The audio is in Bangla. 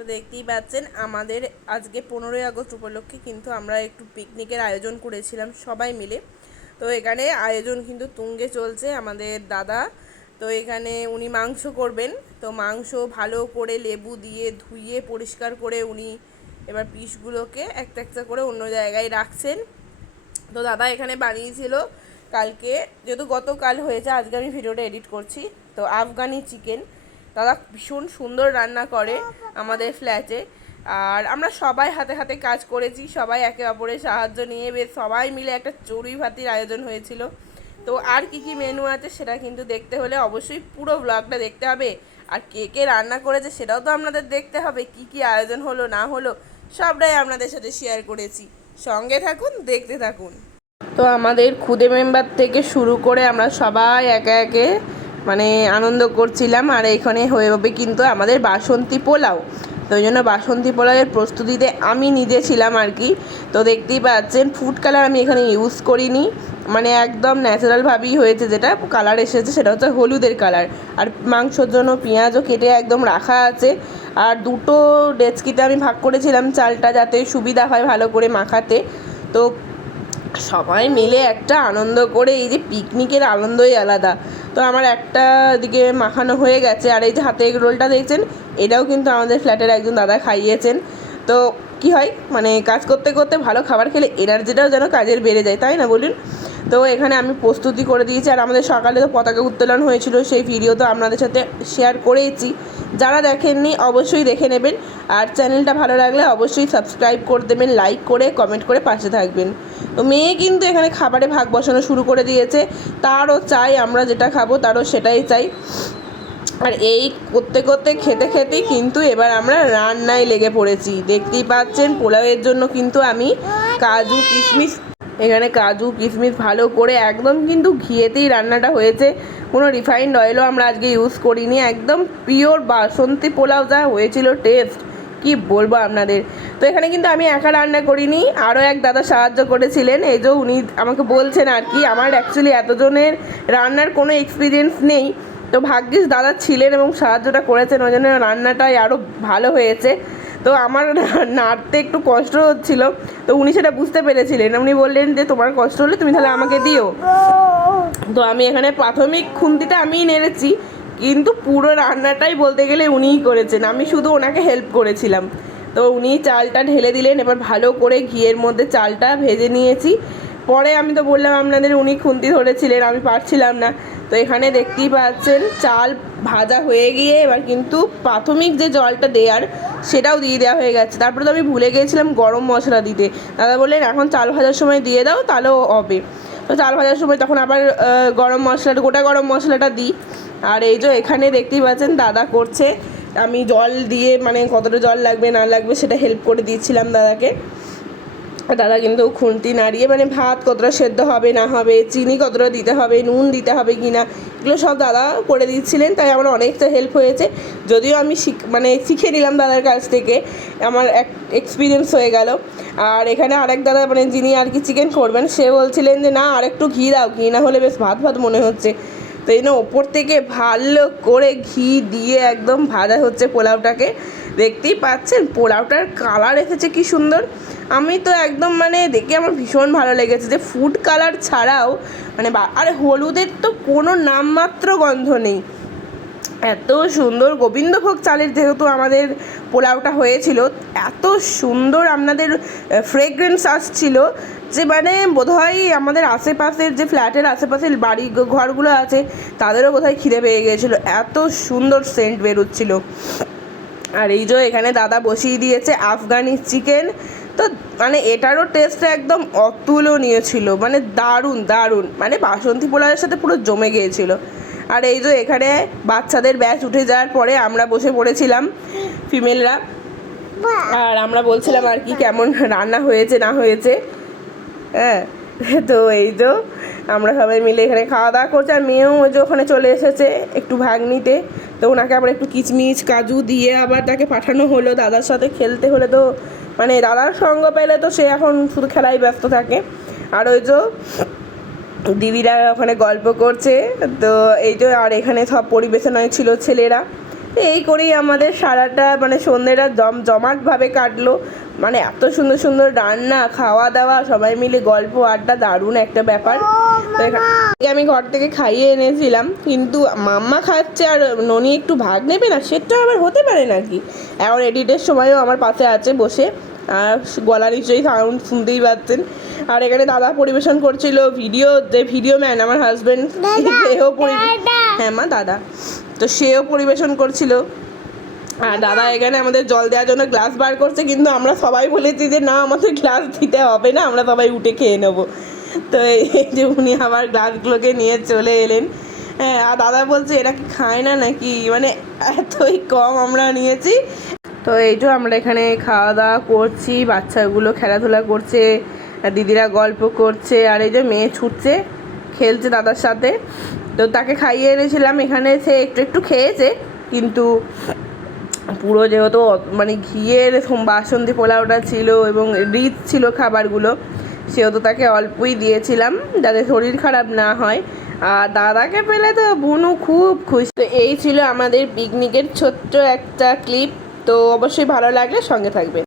তো দেখতেই পাচ্ছেন, আমাদের আজকে পনেরোই আগস্ট উপলক্ষে কিন্তু আমরা একটু পিকনিকের আয়োজন করেছিলাম সবাই মিলে। তো এখানে আয়োজন কিন্তু তুঙ্গে চলছে আমাদের দাদা। তো এখানে উনি মাংস করবেন। তো মাংস ভালো করে লেবু দিয়ে ধুয়ে পরিষ্কার করে উনি এবার পিসগুলোকে একটা একটা করে অন্য জায়গায় রাখছেন। তো দাদা এখানে বানিয়েছিল কালকে, যেহেতু গতকাল হয়েছে, আজকে আমি ভিডিওটা এডিট করছি। তো আফগানি চিকেন দাদা ভীষণ সুন্দর রান্না করে আমাদের ফ্ল্যাটে। আর আমরা সবাই হাতে হাতে কাজ করেছি, সবাই একে অপরের সাহায্য নিয়ে বেশ সবাই মিলে একটা চড়ুই ভাতির আয়োজন হয়েছিল। তো আর কি কি মেনু আছে সেটা কিন্তু দেখতে হলে অবশ্যই পুরো ব্লগটা দেখতে হবে। আর কে কে রান্না করেছে সেটাও তো আপনাদের দেখতে হবে, কি কি আয়োজন হলো, না হলো, সবটাই আপনাদের সাথে শেয়ার করেছি। সঙ্গে থাকুন, দেখতে থাকুন। তো আমাদের খুদে মেম্বার থেকে শুরু করে আমরা সবাই একে একে মানে আনন্দ করছিলাম, আর এখানে হয়ে যাবে কিন্তু আমাদের বাসন্তী পোলাও। তো ওই জন্য বাসন্তী পোলাওয়ের প্রস্তুতিতে আমি নিজে ছিলাম আর কি। তো দেখতেই পাচ্ছেন ফুড কালার আমি এখানে ইউজ করিনি। মানে একদম ন্যাচারালভাবেই হয়েছে যেটা কালার এসেছে, সেটা হচ্ছে হলুদের কালার আর মাংসর জন্য পেঁয়াজও কেটে একদম রাখা আছে। আর দুটো ডেচকিতে আমি ভাগ করেছিলাম চালটা যাতে সুবিধা হয় ভালো করে মাখাতে। তো সবাই মিলে একটা আনন্দ করে, এই যে পিকনিকের আনন্দই আলাদা। তো আমার একটা দিকে মাখানো হয়ে গেছে, আর এই যে হাতে এগ রোলটা দেখছেন, এটাও কিন্তু আমাদের ফ্ল্যাটের একজন দাদা খাইয়েছেন। তো কি হয় মানে কাজ করতে করতে ভালো খাবার খেলে এনার্জিটাও যেন কাজের বেড়ে যায়, তাই না বলুন? তো এখানে আমি প্রস্তুতি করে দিয়েছি, আর আমাদের সকালে তো পতাকা উত্তোলন হয়েছিল, সেই ভিডিও তো আপনাদের সাথে শেয়ার করেইছি। যারা দেখেননি, অবশ্যই দেখে নেবেন, আর চ্যানেলটা ভালো লাগলে অবশ্যই সাবস্ক্রাইব করে দেবেন লাইক করে কমেন্ট করে পাশে থাকবেন। তো মেয়ে কিন্তু এখানে খাবারে ভাগ বসানো শুরু করে দিয়েছে। তারও চাই আমরা যেটা খাব, তারও সেটাই চাই। আর এই করতে করতে খেতে খেতেই কিন্তু এবার আমরা রান্নায় লেগে পড়েছি। দেখতেই পাচ্ছেন, পোলাওয়ের জন্য কিন্তু আমি কাজু, কিশমিশ, এখানে কাজু, কিশমিশ ভালো করে একদম কিন্তু ঘিয়েতেই রান্নাটা হয়েছে। কোনো রিফাইন্ড অয়েলও আমরা আজকে ইউজ করিনি। একদম পিওর বাসন্তী পোলাও যা হয়েছিল টেস্ট কি বলব আপনাদের? তো এখানে কিন্তু আমি একা রান্না করিনি, আরও এক দাদা সাহায্য করেছিলেন, এই যে উনি আমাকে বলছেন আর কি, আমার অ্যাকচুয়ালি এতজনের রান্নার কোনো এক্সপিরিয়েন্স নেই। তো ভাগ্যিস দাদা ছিলেন এবং সাহায্যটা করেছেন, ওই জন্য রান্নাটাই আরও ভালো হয়েছে। তো আমার নাড়তে একটু কষ্ট হচ্ছিল, তো উনি সেটা বুঝতে পেরেছিলেন। উনি বললেন যে, তোমার কষ্ট হলে তুমি তাহলে আমাকে দিও। তো আমি এখানে প্রাথমিক খুন্তিটা আমিই নেড়েছি কিন্তু পুরো রান্নাটাই বলতে গেলে উনিই করেছেন। আমি শুধু ওনাকে হেল্প করেছিলাম। তো উনি চালটা ঢেলে দিলেন, এবার ভালো করে ঘিয়ের মধ্যে চালটা ভেজে নিয়েছি। পরে আমি তো বললাম আপনাদের উনি খুন্তি ধরেছিলেন, আমি পারছিলাম না। তো এখানে দেখতেই পাচ্ছেন, চাল ভাজা হয়ে গিয়ে এবার কিন্তু প্রাথমিক যে জলটা দেওয়ার সেটাও দিয়ে দেওয়া হয়ে গেছে। তারপরে তো আমি ভুলে গিয়েছিলাম গরম মশলা দিতে। দাদা বললেন, এখন চাল ভাজার সময় দিয়ে দাও তাহলেও হবে। তো চাল ভাজার সময় তখন আবার গরম মশলাটা, গোটা গরম মশলাটা দিই। আর এই যে এখানে দেখতেই পাচ্ছেন দাদা করছে। আমি জল দিয়ে মানে কতটা জল লাগবে, না লাগবে সেটা হেল্প করে দিয়েছিলাম দাদাকে। দাদা কিন্তু খুন্তি নাড়িয়ে মানে ভাত কতটা সেদ্ধ হবে, না হবে, চিনি কতটা দিতে হবে, নুন দিতে হবে কি না, এগুলো সব দাদা করে দিচ্ছিলেন, তাই আমার অনেকটা হেল্প হয়েছে। যদিও আমি শিখ মানে শিখে নিলাম দাদার কাছ থেকে, আমার এক এক্সপিরিয়েন্স হয়ে গেল। আর এখানে আরেক দাদা মানে যিনি আর কি চিকেন করবেন, সে বলছিলেন যে, না, আরেকটু ঘি দাও, ঘি না হলে বেশ ভাত ভাত মনে হচ্ছে। তো এই জন্য ওপর থেকে ভালো করে ঘি দিয়ে একদম ভাজা হচ্ছে পোলাওটাকে। দেখতেই পাচ্ছেন, পোলাওটার কালার এসেছে কি সুন্দর। আমি তো একদম মানে দেখে আমার ভীষণ ভালো লেগেছে যে ফুড কালার ছাড়াও মানে আরে হলুদের তো কোনো নামমাত্র গন্ধ নেই। এত সুন্দর গোবিন্দভোগ চালের যেহেতু আমাদের পোলাওটা হয়েছিল, এত সুন্দর আপনাদের ফ্রেগ্রেন্স আসছিল যে মানে বোধহয় আমাদের আশেপাশের যে ফ্ল্যাটের আশেপাশের বাড়ি ঘরগুলো আছে তাদেরও বোধহয় খিদে পেয়ে গিয়েছিল, এত সুন্দর সেন্ট বেরোচ্ছিল। আর এই যে এখানে দাদা বসিয়ে দিয়েছে আফগানি চিকেন মানে এটারও টেস্ট একদম অতুলনীয় ছিল মানে দারুণ দারুণ। মানে বাসন্তী পোলাওয়ের সাথে পুরো জমে গিয়েছিল। আর এই যে এখানে বাচ্চাদের ব্যাচ উঠে যাওয়ার পরে আমরা বসে পড়েছিলাম ফিমেলরা আর আমরা বলছিলাম আর কি কেমন রান্না হয়েছে, না হয়েছে। হ্যাঁ তো এই তো আমরা সবাই মিলে এখানে খাওয়া দাওয়া করছি। আর মেয়েও ওই যে ওখানে চলে এসেছে একটু ভাগ নিতে তো ওনাকে আবার একটু কিচমিচ, কাজু দিয়ে আবার তাকে পাঠানো হলো। দাদার সাথে খেলতে হলে তো মানে দাদার সঙ্গ পেলে তো সে এখন শুধু খেলাই ব্যস্ত থাকে। আর ওই যে দিদিরা ওখানে গল্প করছে তো এই যে আর এখানে সব পরিবেশনায় ছিল ছেলেরা। এই করেই আমাদের সারাটা মানে সন্ধ্যেটা জম জমাটভাবে কাটলো। মানে এত সুন্দর সুন্দর রান্না খাওয়া দাওয়া সবাই মিলে গল্প আড্ডা দারুণ একটা ব্যাপার। আমি ঘর থেকে খাইয়ে এনেছিলাম কিন্তু মাম্মা খাচ্ছে আর ননি একটু ভাগ নেবে না সেটা আবার হতে পারে নাকি? এখন এডিটের সময়ও আমার পাশে আছে বসে। গলা নিশ্চয়ই সাউন্ড শুনতেই পাচ্ছেন। আর এখানে দাদা পরিবেশন করছিল ভিডিও যে ভিডিও ম্যান আমার হাজবেন্ড সেও হ্যাঁ মা দাদা। তো সেও পরিবেশন করছিল। আর দাদা। এখানে আমাদের জল দেওয়ার জন্য গ্লাস বার করছে কিন্তু আমরা সবাই বলেছি যে না আমাদের গ্লাস দিতে হবে না আমরা সবাই উঠে খেয়ে নেব। তো এই এই যে উনি আবার গ্লাসগুলোকে নিয়ে চলে এলেন। হ্যাঁ আর দাদা বলছে এরা কি খায় না নাকি? মানে এতই কম আমরা নিয়েছি। তো এই যে আমরা এখানে খাওয়া দাওয়া করছি, বাচ্চাগুলো খেলাধুলা করছে, দিদিরা গল্প করছে, আর এই যে মেয়ে ছুটছে, খেলছে দাদার সাথে। তো তাকে খাইয়ে এনেছিলাম, এখানে সে একটু একটু খেয়েছে, কিন্তু পুরো যেহেতু মানে ঘিয়ের বাসন্তী পোলাওটা ছিল এবং রিচ ছিল খাবারগুলো, সেহেতু তাকে অল্পই দিয়েছিলাম, যাতে শরীর খারাপ না হয়। আর দাদাকে পেলে তো বুনু খুব খুশি। তো এই ছিল আমাদের পিকনিকের ছোট্ট একটা ক্লিপ তো অবশ্যই ভালো লাগলে সঙ্গে থাকবে।